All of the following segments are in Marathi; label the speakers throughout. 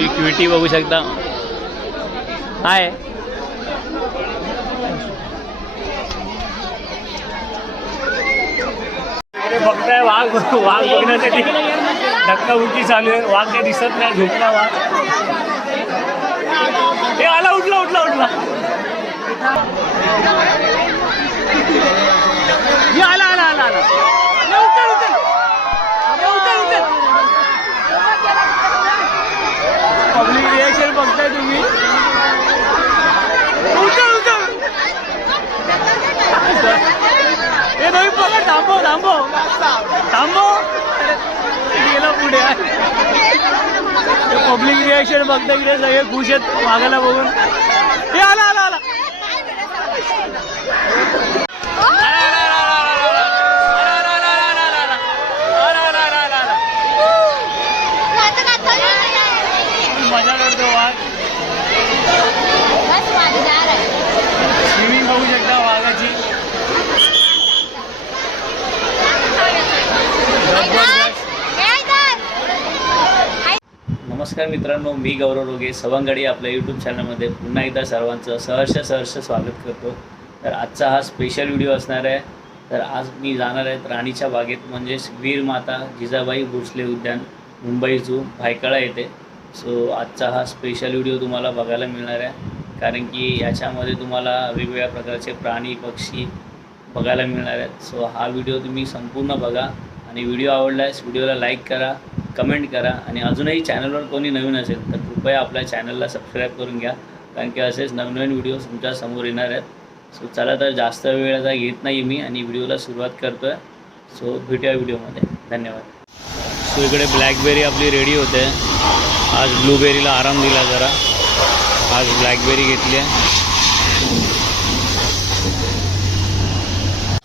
Speaker 1: ही क्विटी बघू शकता. हाय. अरे बघताय वाघ वाघ बघण्यासाठी धक्का उलटी चालू आहे. वाघ काही दिसत नाही झोपला वाघ. हे आला उठला उठला उठला. आला आला आला आला हे उचल उचल हे उचल उचल पब्लिक रिएक्शन बघताय तुम्ही. हे नवीन पकड थांबव थांबव. थांबव. गेला पुढे. पब्लिक रिएक्शन बघता की सगळे खुश आहेत मागायला बघून. हे आला आला आला मजा करतो वाघ स्विमिंग बघू शकता वाघाची नमस्कार मित्रांनो मी गौरव रोगे सवंगडी आपल्या यूट्यूब चॅनलमध्ये पुन्हा एकदा सर्वांचं सहर्ष सहर्ष स्वागत करतो. तर आजचा हा स्पेशल व्हिडिओ असणार आहे. तर आज मी जाणार आहे राणीच्या बागेत म्हणजेच वीर माता जिजाबाई भोसले उद्यान मुंबई झू भायखळा येथे. सो आजचा हा स्पेशल व्हिडिओ तुम्हाला बघायला मिळणार आहे. कारण की याच्यामध्ये तुम्हाला वेगवेगळ्या प्रकारचे प्राणी पक्षी बघायला मिळणार आहेत. सो हा व्हिडिओ तुम्ही संपूर्ण बघा आणि व्हिडिओ आवडल्यास व्हिडिओला लाईक करा. कमेंट करा आणि अजूनही चॅनलवर कोणी नवीन असेल तर कृपया आपल्या चॅनलला सबस्क्राईब करून घ्या. कारण की असेच नवनवीन व्हिडिओ तुमच्यासमोर येणार आहेत. सो चला तर जास्त वेळ आता घेत नाही मी आणि व्हिडिओला सुरुवात करतो आहे सो भेटूया व्हिडिओमध्ये. धन्यवाद. सो इकडे ब्लॅकबेरी आपली रेडी होते. आज ब्लूबेरीला आराम दिला जरा. आज ब्लॅकबेरी घेतली आहे.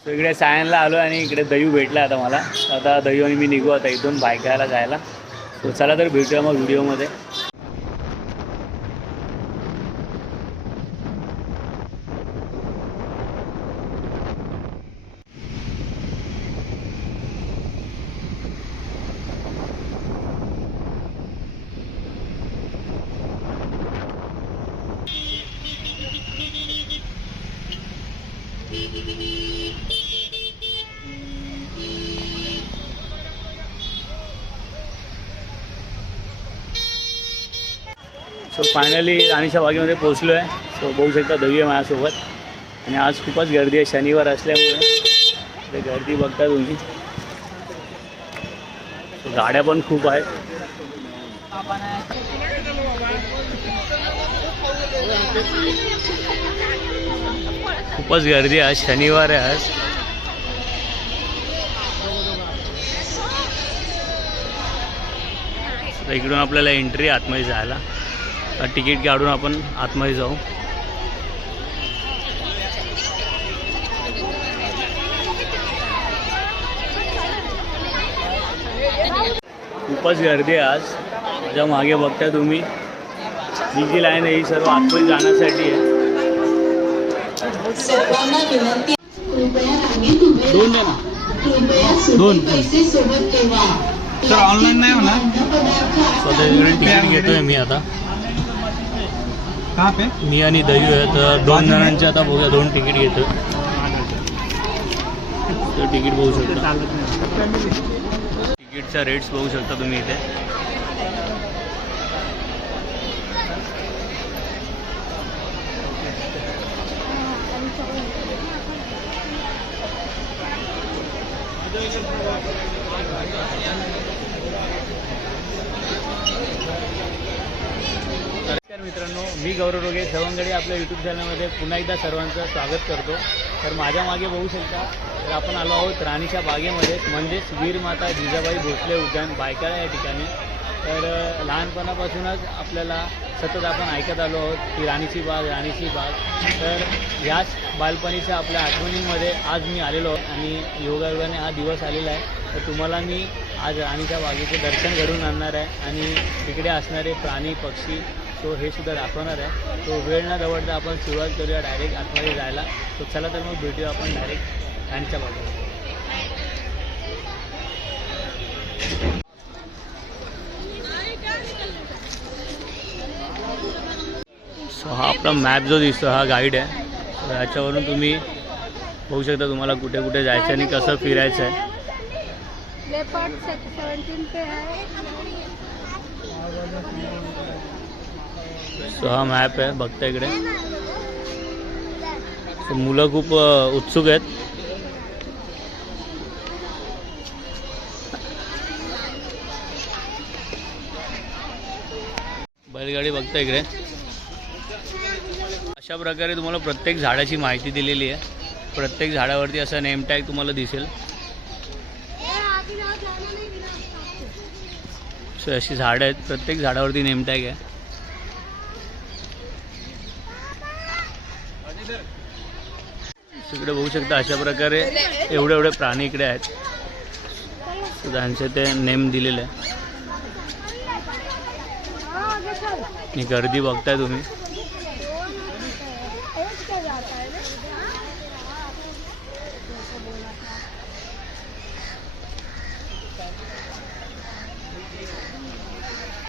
Speaker 1: सो इकडे सायनला आलो आणि इकडे दही भेटला आता मला. आता दही आणि मी निघू आता इथून बायकायला जायला. सो चला तर भेटूया मग व्हिडिओमध्ये. सो फायनली राणीच्या बागेमध्ये पोहोचलो आहे सो बघू शकता दवी आहे माझ्यासोबत. आणि आज खूपच गर्दी आहे. शनिवार असल्यामुळे ते गर्दी बघता तुम्ही. गाड्या पण खूप आहेत. खूपच गर्दी आहे आज. शनिवार आहे आज. इकडून आपल्याला एंट्री आतमध्ये जायला. तिकीट काढून आपण आतमध्ये जाऊ. खूपच गर्दी आहे आज. माझ्या मागे बघता तुम्ही. ही जी लाईन आहे ही सर्व आतमध्ये जाण्यासाठी आहे. दोन
Speaker 2: कृपया
Speaker 1: दोन.
Speaker 3: सर, online नाही होणार?
Speaker 1: स्वतः इकडे तिकीट घेतोय मी आता.
Speaker 3: कहाँ पे?
Speaker 1: मी आणि दयू आहे तर दोन जणांचे आता बघूया. दोन तिकीट तर तिकीट बघू शकता. तिकीटचा रेट्स बघू शकता तुम्ही इथे नमस्कार मित्रांनो मी गौरव रोगे सवंगडी आपल्या यूट्यूब चॅनलमध्ये पुन्हा एकदा सर्वांचं स्वागत करतो. तर माझ्या मागे बघू शकता तर आपण आलो आहोत राणीच्या बागेमध्ये म्हणजेच वीरमाता जिजाबाई भोसले उद्यान बायकाळा या ठिकाणी. तर लहानपणापासूनच आपल्याला सतत आपण ऐकत आलो आहोत की राणीची बाग राणीची बाग. तर ह्याच बालपणीच्या आपल्या आठवणींमध्ये आज मी आलेलो आणि योगायोगाने हा दिवस आलेला आहे. तर तुम्हाला मी आज राणीच्या बागेचे दर्शन घडून आणणार आहे आणि तिकडे असणारे प्राणी पक्षी सो हे सुद्धा दाखवणार आहे. तो वेळ न दवडता आपण सुरुवात करूया डायरेक्ट आतमध्ये जायला. सो चला तर मग भेटूया आपण डायरेक्ट राणीच्या बाजूला. सो हा आपला मॅप जो दिसतो हा गाईड आहे. ह्याच्यावरून तुम्ही बघू शकता तुम्हाला कुठे कुठे जायचं आणि कसं फिरायचं आहे.
Speaker 4: पे है
Speaker 1: सो हा मॅप आहे बघता इकडे. सो मुलं खूप उत्सुक आहेत. बैलगाडी बघता इकडे. अशा प्रकारे तुम्हाला प्रत्येक झाडाची माहिती दिलेली आहे. प्रत्येक झाडावरती असा नेम टॅग तुम्हाला दिसेल. सो अशी झाडं आहेत प्रत्येक झाडावरती नेम टॅग आहे. इकडे बघू शकता अशा प्रकारे एवढे एवढे प्राणी इकडे आहेत. त्यांचे ते नेम दिलेले आहे गर्दी बघताय तुम्ही.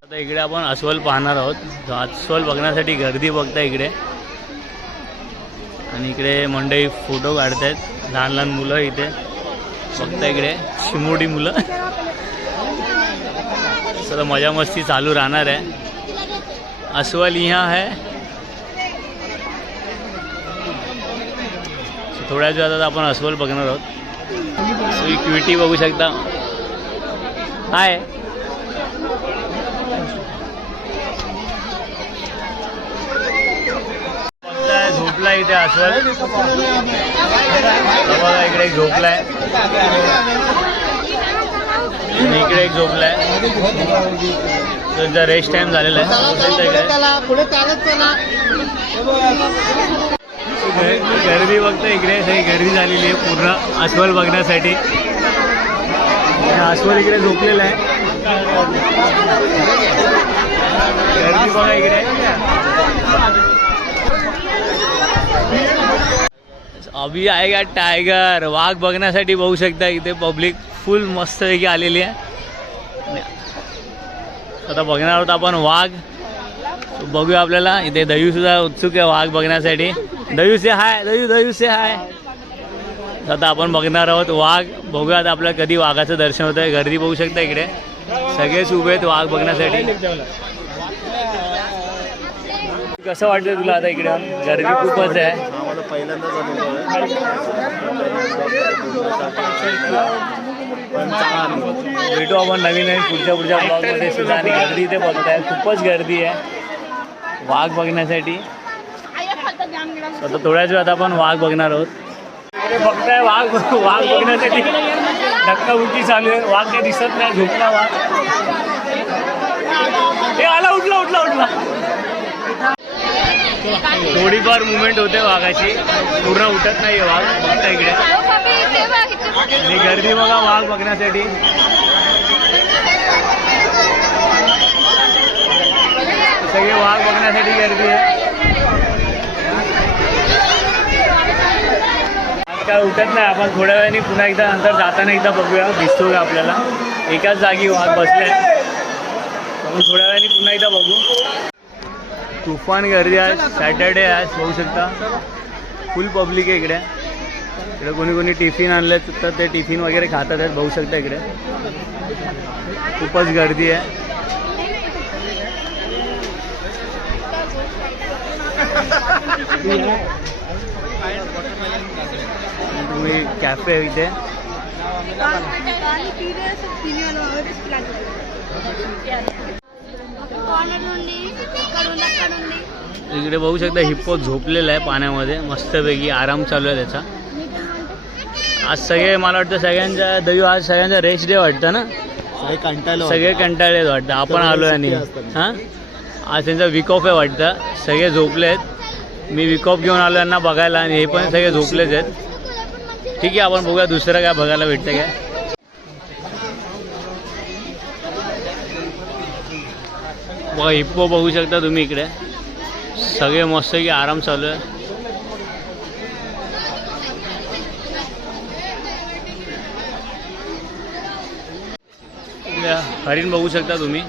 Speaker 1: आता इकडे आपण अस्वल पाहणार आहोत. अस्वल बघण्यासाठी गर्दी बघता इकडे. आणि इकडे मंडई फोटो काढतायत. लहान लहान मुलं इथे. बघता इकडे. शिमोडी मुलं. सगळं मजा मस्ती चालू राहणार आहे. अस्वल यहाँ है. थोड्याच वेळात आपण अस्वल बघणार आहोत. सो इक्विटी बघू शकता. हाय बघताय, झोपलाय इथे अस्वल हा बघा इकडे एक झोपलाय इकडे एक झोपलाय त्यांचा रेस्ट टाइम झालेला आहे. बघताय गर्दी बघता इकडे सगळी गर्दी झालेली आहे पूर्ण अस्वल बघण्यासाठी. अस्वल इकडे झोपलेला आहे. गर्दी बघा इकडे. अभी आएगा टायगर वाघ बघण्यासाठी बघू शकता इथे पब्लिक फुल मस्तपैकी आलेली आहे. आता बघणार आहोत आपण वाघ. बघूया आपल्याला. इथे दयू सुद्धा उत्सुक आहे वाघ बघण्यासाठी. दयू से हाय दयू दयू से हाय आता आपण बघणार आहोत वाघ. बघूया आता आपल्याला कधी वाघाचं दर्शन होतं आहे गर्दी बघू शकता इकडे. सगळेच उभे आहेत वाघ बघण्यासाठी. कसं वाटतं तुला आता इकडे? गर्दी खूपच आहे.
Speaker 5: आम्हाला पहिल्यांदाच अनुभव आहे. पण छान.
Speaker 1: भेटू आपण नवीन नवीन पुढच्या पुढच्या ब्लॉगमध्ये सुद्धा आणि गर्दी इथे बघताय खूपच गर्दी आहे. वाघ बघण्यासाठी. आता थोड्याच वेळात आपण वाघ बघणार आहोत. इकडे बघताय वाघ वाघ बघण्यासाठी. धक्काबुक्की चालू आहे. वाघ काही दिसत नाही. झोपला वाघ. हे आला उठला उठला उठला. थोडीफार मुवमेंट होते वाघाची. पूर्ण उठत नाही वाघ. बघता इकडे. आणि गर्दी बघा वाघ बघण्यासाठी. सगळे वाघ बघण्यासाठी गर्दी आहे. काय उठत नाही. आपण थोड्या वेळाने पुन्हा एकदा नंतर जाताना एकदा बघूया. दिसतो का आपल्याला? एकाच जागी वाघ बसले आपण थोड्या वेळाने पुन्हा एकदा बघू. तुफान गर्दी आहे. सॅटर्डे आहे आज बघू शकता. फुल पब्लिक आहे इकडे. इकडे कोणी कोणी टिफिन आणले तर ते टिफिन वगैरे खातात आहेत बघू शकता इकडे. खूपच गर्दी आहे. तुम्ही कॅफे इथे. इकडे बघू शकता हिप्पो झोपलेला आहे पाण्यामध्ये. मस्तपैकी आराम चालू आहे त्याचा. आज सगळे मला वाटतं सगळ्यांच्या दैव आज सगळ्यांचा रेस्ट डे वाटतं ना?
Speaker 5: सगळे कंटाळले
Speaker 1: वाटतं. आपण आलो आणि. हां? आज त्यांचा वीक ऑफ आहे वाटतं. सगळे झोपले आहेत. मी वीक ऑफ घेऊन आलो यांना बघायला आणि हे पण सगळे झोपलेच आहेत. ठीक आहे आपण बघूया दुसरं काय बघायला भेटतं काय. बघा हिप्पो बघू शकता तुम्ही इकडे. सगळे मस्त की आराम चालू आहे. हरिण बघू शकता तुम्ही.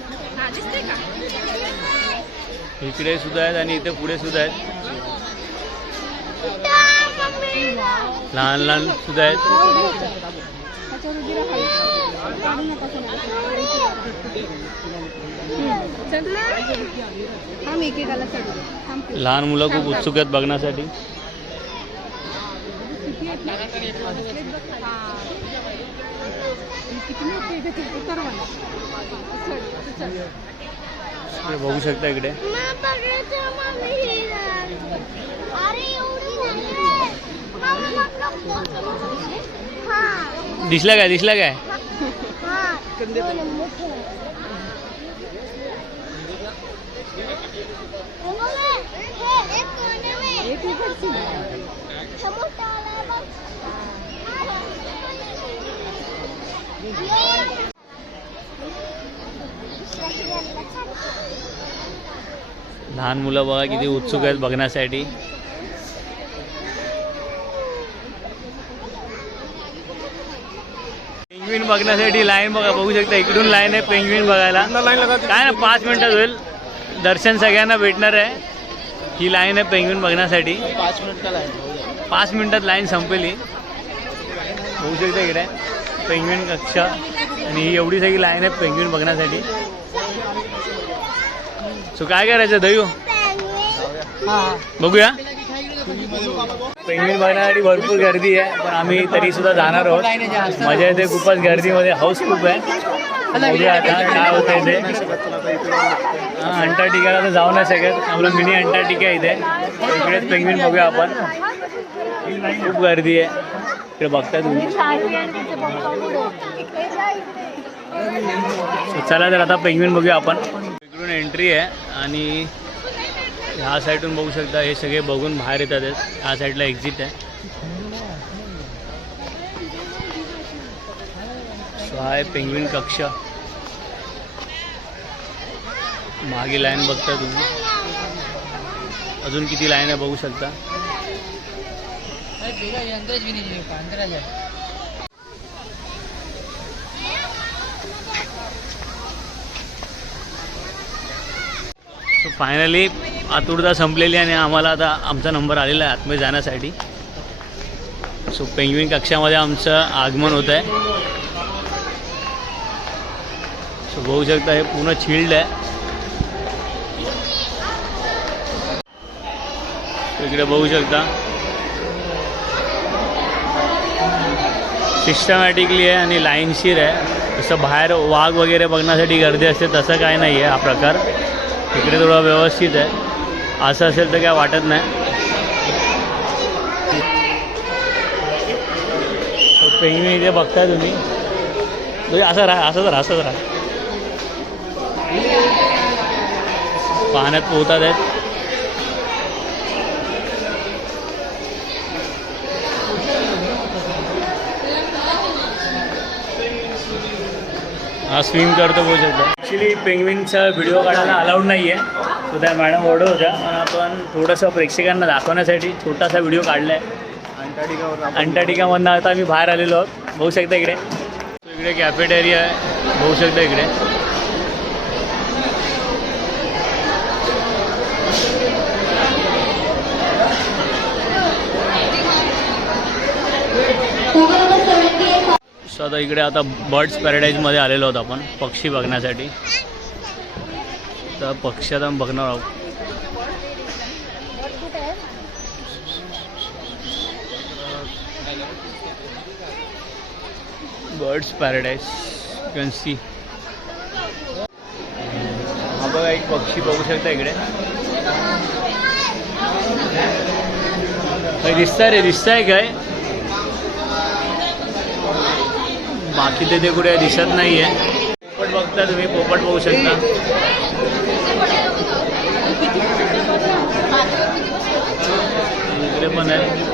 Speaker 1: इकडे सुद्धा आहेत आणि इथे पुढे सुद्धा आहेत. लहान लहान सुद्धा आहेत.
Speaker 4: थांब एकेकाला चढू. थांब.
Speaker 1: लहान मुलं खूप उत्सुक आहेत बघण्यासाठी?
Speaker 4: हा.
Speaker 1: इकडे बघू शकता इकडे दिसला काय दिसला काय
Speaker 4: एक इकडची.
Speaker 1: लहान मुलं बघा किती उत्सुक आहेत बघण्यासाठी. पेंग्विन बघण्यासाठी लाईन बघा बघू शकता इकडून लाईन आहे पेंग्विन बघायला. काय ना पाच मिनिटात होईल. दर्शन सगळ्यांना भेटणार आहे. ही लाईन आहे पेंग्विन बघण्यासाठी.
Speaker 5: पाच मिनिटं लाईन
Speaker 1: पाच मिनिटात लाईन संपेली. बघू शकता इकडे. पेंग्विन कक्षा. आणि ही एवढी सगळी लाईन आहे पेंग्विन बघण्यासाठी. सो काय करायचं दयू बघूया. पेंग्विन बघण्यासाठी भरपूर गर्दी आहे पण आम्ही तरी सुद्धा जाणार आहोत. मजा येते खूपच गर्दीमध्ये. हाऊस खूप आहे. बघूया आता काय होतं ते. अंटार्क्टिकाला तर जाऊ नाही शकत. आपलं मिनी अंटार्क्टिका इथे. इकडेच पेंग्विन बघूया आपण. खूप गर्दी आहे. इकडे बघता तुम्ही. चला तर आता पेंग्विन बघूया आपण. इकडून एंट्री आहे आणि ह्या साईडून बघू शकता. हे सगळे बघून बाहेर येतात. ह्या साईडला एक्झिट आहे. सो हाय पेंगविन पेंग्विन कक्ष. मागे लाईन बघता तुम्ही. अजून किती लाईन आहे बघू शकता? सो फायनली आतुरता संपलेली आणि आम्हाला आता आमचा नंबर आलेला आहे आतमध्ये जाण्यासाठी. सो पेंग्विन कक्षामध्ये आमचं आगमन होत आहे. सो बघू शकता हे पूर्ण छिल्ड आहे. इकडे बघू शकता. सिस्टमॅटिकली आहे आणि लाईनशीर आहे. जसं बाहेर वाघ वगैरे बघण्यासाठी गर्दी असते तसं काय नाही आहे हा प्रकार. इकडे थोडं व्यवस्थित आहे. असं असेल तर काय वाटत नाही. पेंगविन इथे बघताय तुम्ही. म्हणजे असं राहा असंच राहा असंच राहा. पाण्यात पोहतात आहेत. स्विम करतो बघू शकतो. ॲक्च्युली पेंग्विनचा व्हिडिओ काढायला अलाउड नाही आहे तो त्या मॅडम ओरडत होत्या. पण आपण थोडंसं प्रेक्षकांना दाखवण्यासाठी छोटासा व्हिडिओ काढला आहे
Speaker 5: अंटार्टिकावर
Speaker 1: अंटार्टिकामधनं आता आम्ही बाहेर आलेलो आहोत. बघू शकता इकडे. इकडे कॅफेटेरिया आहे. बघू शकता इकडे. सो आता इकडे आता बर्ड्स पॅराडाईजमध्ये आलेलो आहोत आपण पक्षी बघण्यासाठी. तर पक्षी आता बघणार आहोत. बर्ड्स पॅराडाईज कॅन सी हा बघा एक पक्षी बघू शकता इकडे. दिसत आहे रे आहे काय? बाकी तिथे कुठे दिसत नाहीये. पोपट बघता तुम्ही पोपट बघू शकता. इकडे पण आहे.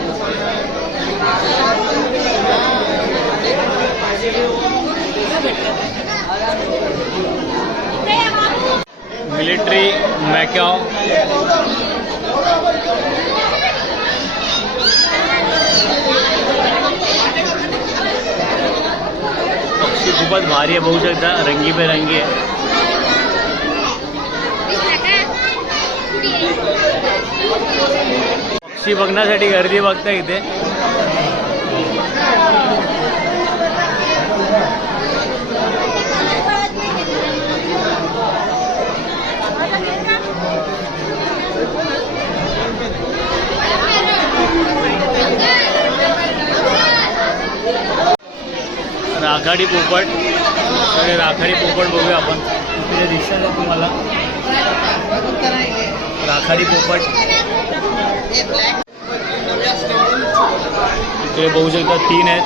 Speaker 1: Military macaw. खूपच भारी आहे बघू शकता. रंगीबेरंगी आहे. पक्षी बघण्यासाठी गर्दी बघता इथे. राखाडी पोपट. सगळे राखाडी पोपट बघूया आपण. तिथे दिसतात तुम्हाला. राखाडी पोपट. इकडे बघू शकता तीन आहेत.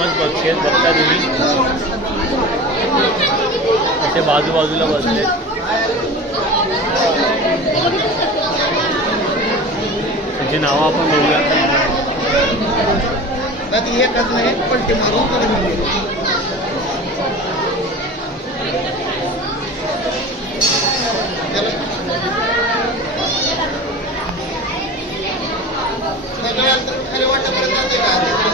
Speaker 1: बघते पक्षी आहेत. बघता तुम्ही. असे बाजूबाजूला बसले त्यांची नावं आपण बघूया.
Speaker 5: ती एकच नाही पलटी मारून तरी म्हणजे खाली वाटापर्यंत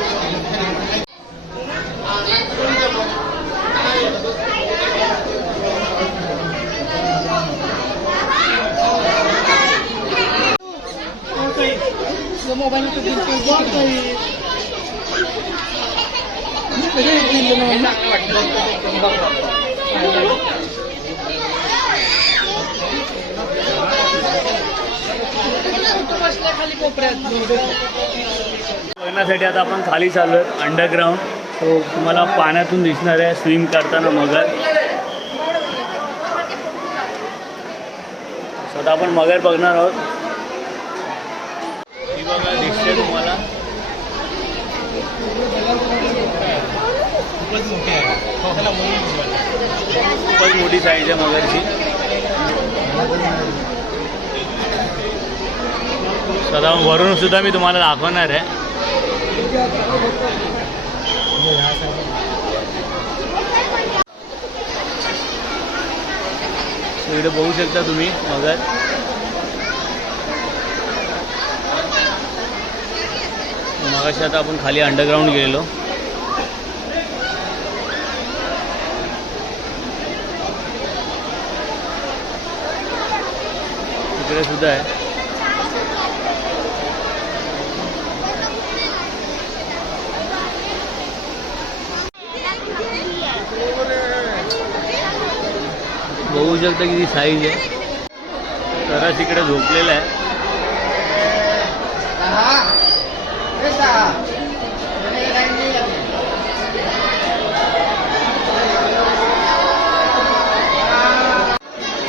Speaker 1: बघण्यासाठी आता आपण खाली चाललो अंडरग्राऊंड सो तुम्हाला पाण्यातून दिसणार आहे स्विम करताना मगर. स्वतः आपण मगर बघणार आहोत ही बघा दिसते तुम्हाला
Speaker 3: खूपच मोठे आहे त्याला मुली
Speaker 1: खूपच मोठी साईज आहे मगरची. सदा वरून सुद्धा मी तुम्हाला दाखवणार आहे. इकडे बघू शकता तुम्ही मगर. मगाशी आता आपण खाली अंडरग्राऊंड गेलेलो. तिकडे सुद्धा आहे. बघू शकता किती साईज आहे. तरच इकडे झोपलेला आहे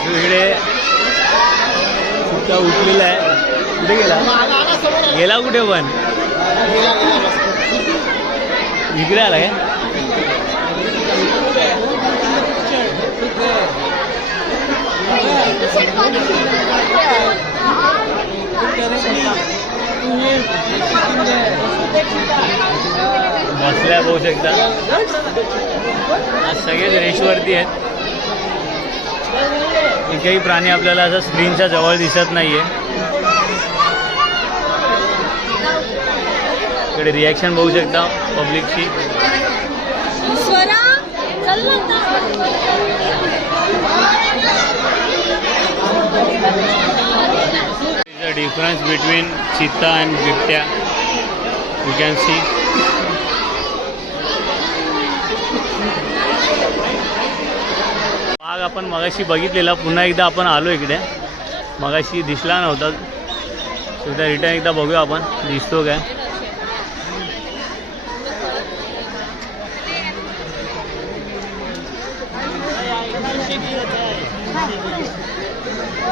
Speaker 1: तो इकडे सुट्टा उठलेला आहे. कुठे गेला? गेला कुठे पण? इकडे आला काय? बसल्या बघू शकता. आज सगळेच रेशवरती आहेत. एकही प्राणी आपल्याला असं स्क्रीनच्या जवळ दिसत नाहीये. इकडे रिॲक्शन बघू शकता पब्लिकची
Speaker 4: स्वरा चल ना
Speaker 1: the difference between cheetah and बिबट्या you can see. आपण मगाशी बघितलेला पुन्हा एकदा आपण आलो इकडे. मगाशी दिसला नव्हता. सुद्धा रिटर्न एकदा बघूया आपण. दिसतो काय?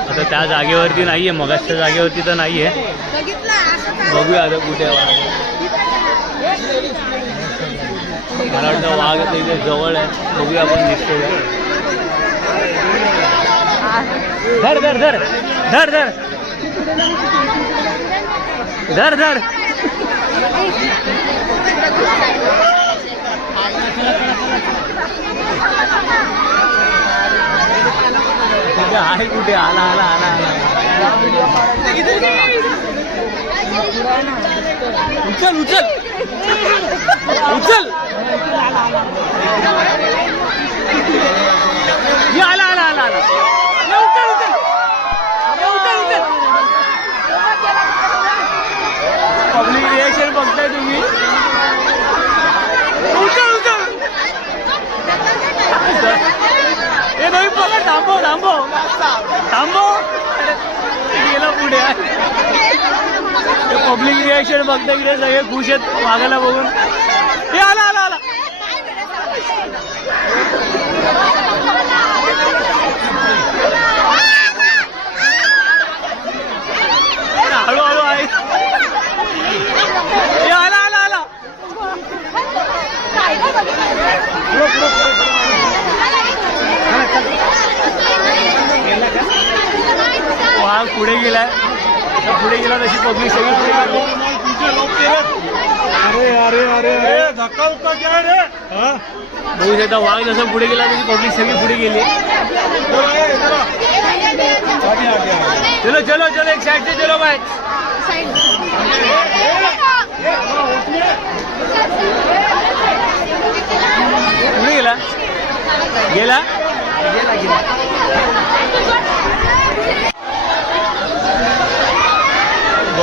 Speaker 1: आता त्या जागेवरती नाहीये मगाशच्या जागेवरती तर नाहीये. बघूया आता कुठे मला वाटतं वाघ इथे जवळ आहे. बघूया आपण दिसतो धर धर धर. धर धर. धर धर. कुठे आहे कुठे? आला आला आला आला. उचल उचल. थांबो अरे, गेला पुढे. पब्लिक रिॲक्शन बघता इकडे सगळे खुश आहेत. वाघाला बघून. हे आला आला आला. हळू हळू आहे आला आला आला. वाघ पुढे गेलाय. पुढे गेला तशी पब्लिक सगळी पुढे गेली.
Speaker 3: अरे अरे अरे अरे. धक्का उक्का क्या रे?
Speaker 1: बघू शकता वाघ जसं पुढे गेला तशी पब्लिक सगळी पुढे गेली. चलो चलो चलो एक साइड से चलो भाई पुढे गेला गेला.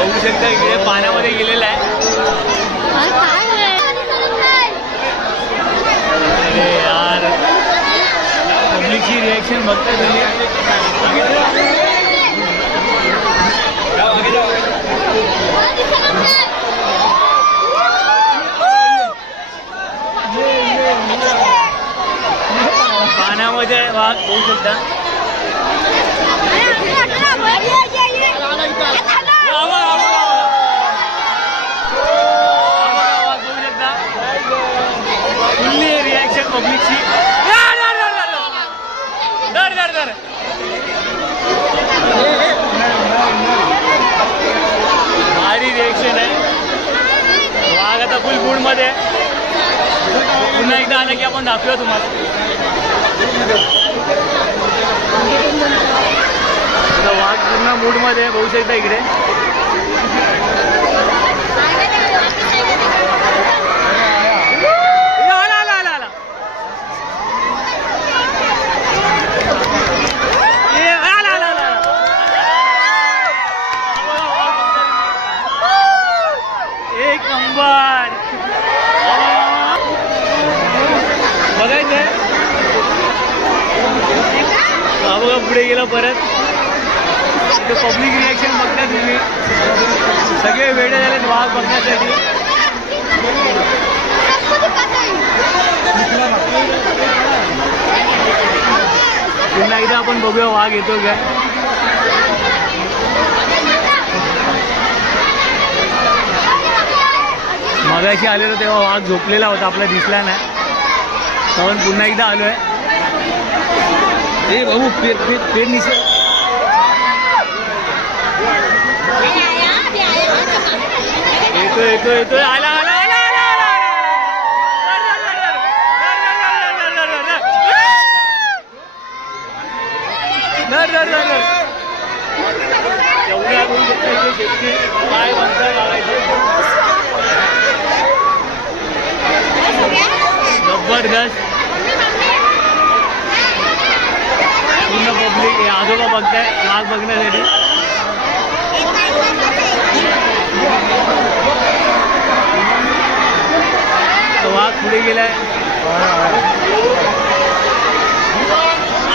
Speaker 1: बघू शकता इकडे पाण्यामध्ये गेलेला आहे. अरे यार. पब्लिकची रिॲक्शन बघताय तुम्ही? पाण्यामध्ये वाघ बघू शकता. पब्लिकची. धर, धर, धर, भारी रिॲक्शन आहे. वाघ आता फुल मूडमध्ये आहे. पुन्हा एकदा आलं की आपण दाखवूया तुम्हाला. वाघ पूर्ण मूडमध्ये बघू शकता इकडे ए, आला आला आला आला ए, आला आला आला आला. एक नंबर बघायचंय हा बघा पुढे गेला परत ते पब्लिक रिॲक्शन बघता तुम्ही. सगळे वेळे झालेत वाघ बघण्यासाठी. पुन्हा एकदा आपण बघूया वाघ येतो काय. मगाशी आलेलो तेव्हा वाघ झोपलेला होता आपला दिसला नाही. पण पुन्हा एकदा आलोय. ए भाऊ पेर पेर पेर निसर येतो आला आला आला आला आला एवढ्या करू शेतकरी पाय बंद लावायचे जबरदस्त पूर्ण पब्लिक आजोबा बघताय बघण्यासाठी तो वाघ पुढे गेलाय.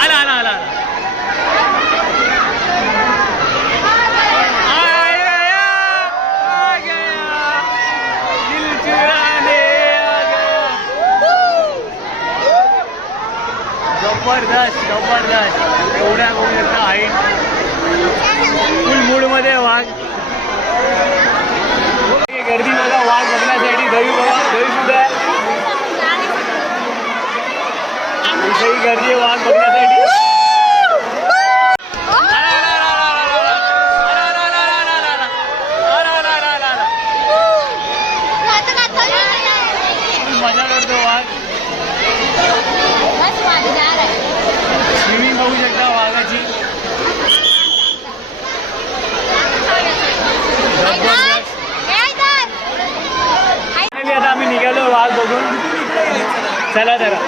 Speaker 1: आला आला आला जबरदस्त जबरदस्त. एवढ्या बघू शकता हाईट फुल मूडमध्ये वाघ. गर्दी मला वाघ बघण्यासाठी दही दही सुद्धा गर्दी वाघ बघण्यासाठी. मजा करतो वाघ. स्विमिंग बघू शकता वाघाची. आता आम्ही निघालो वाघ बघून. चला जरा.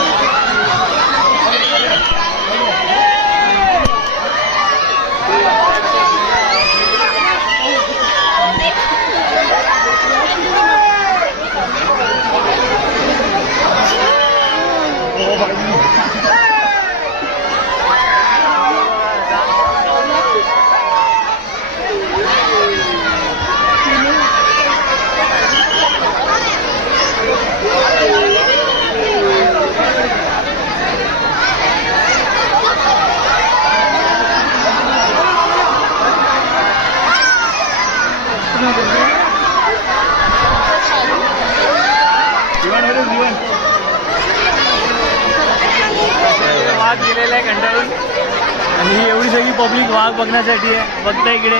Speaker 1: बघण्यासाठी आहे. बघता इकडे.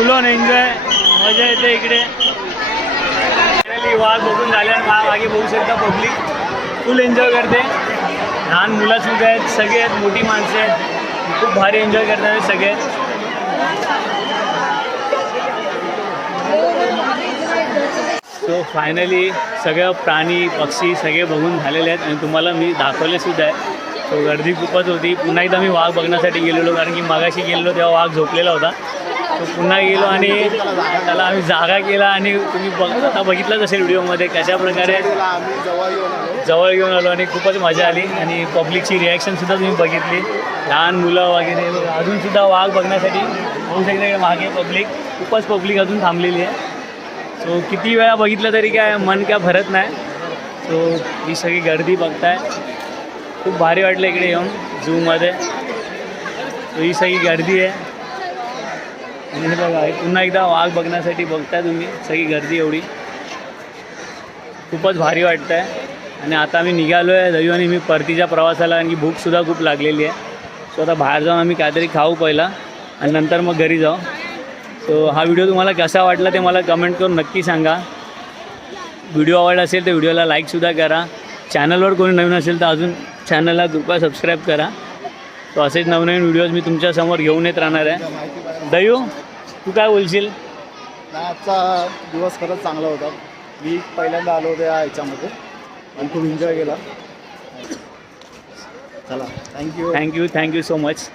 Speaker 1: उलोन एन्जॉय. मजा येते इकडे. वाघ बघून झाले मागे बघू शकता पब्लिक फुल एन्जॉय करते. लहान मुलं सुद्धा आहेत सगळे आहेत मोठी माणसं आहेत. खूप भारी एन्जॉय करतात सगळे. सो फायनली सगळं प्राणी पक्षी सगळे बघून झालेले आहेत आणि तुम्हाला मी दाखवले सुद्धा आहे. सो गर्दी खूपच होती. पुन्हा एकदा मी वाघ बघण्यासाठी गेलेलो कारण की मागाशी गेलेलो तेव्हा वाघ झोपलेला होता. तो पुन्हा गेलो आणि त्याला आम्ही जागा केला आणि तुम्ही बघ आता बघितलंच असेल व्हिडिओमध्ये
Speaker 3: कशाप्रकारे जवळ
Speaker 1: घेऊन आलो आणि खूपच मजा आली आणि पब्लिकची रिॲक्शनसुद्धा तुम्ही बघितली. लहान मुलं वगैरे अजूनसुद्धा वाघ बघण्यासाठी होऊ शकते मागे पब्लिक. खूपच पब्लिक अजून थांबलेली आहे. सो किती वेळा बघितलं तरी काय मन काय भरत नाही. सो ही सगळी गर्दी बघताय. खूप भारी वाटलं इकडे येऊन झूमध्ये ही सगळी गर्दी आहे. आणि बघा पुन्हा एकदा वाघ बघण्यासाठी बघताय तुम्ही सगळी गर्दी एवढी. खूपच भारी वाटतं आहे आणि आता आम्ही निघालो आहे दयू आणि मी परतीच्या प्रवासाला आणखी भूकसुद्धा खूप लागलेली आहे. सो आता बाहेर जाऊन आम्ही काहीतरी खाऊ पहिला आणि नंतर मग घरी जाऊ. सो हा व्हिडिओ तुम्हाला कसा वाटला ते मला कमेंट करून नक्की सांगा. व्हिडिओ आवडला असेल तर व्हिडिओला लाईकसुद्धा करा. चॅनलवर कोणी नवीन असेल तर अजून चॅनलला कृपया सबस्क्राईब करा. तो असेच नवनवीन व्हिडिओज मी तुमच्यासमोर घेऊन येत राहणार आहे. दयू तू काय बोलशील?
Speaker 3: आजचा दिवस खरंच चांगला होता. मी पहिल्यांदा आलो होतो या ह्याच्यामध्ये आणि खूप एन्जॉय केला. चला thank you
Speaker 1: thank you thank you so much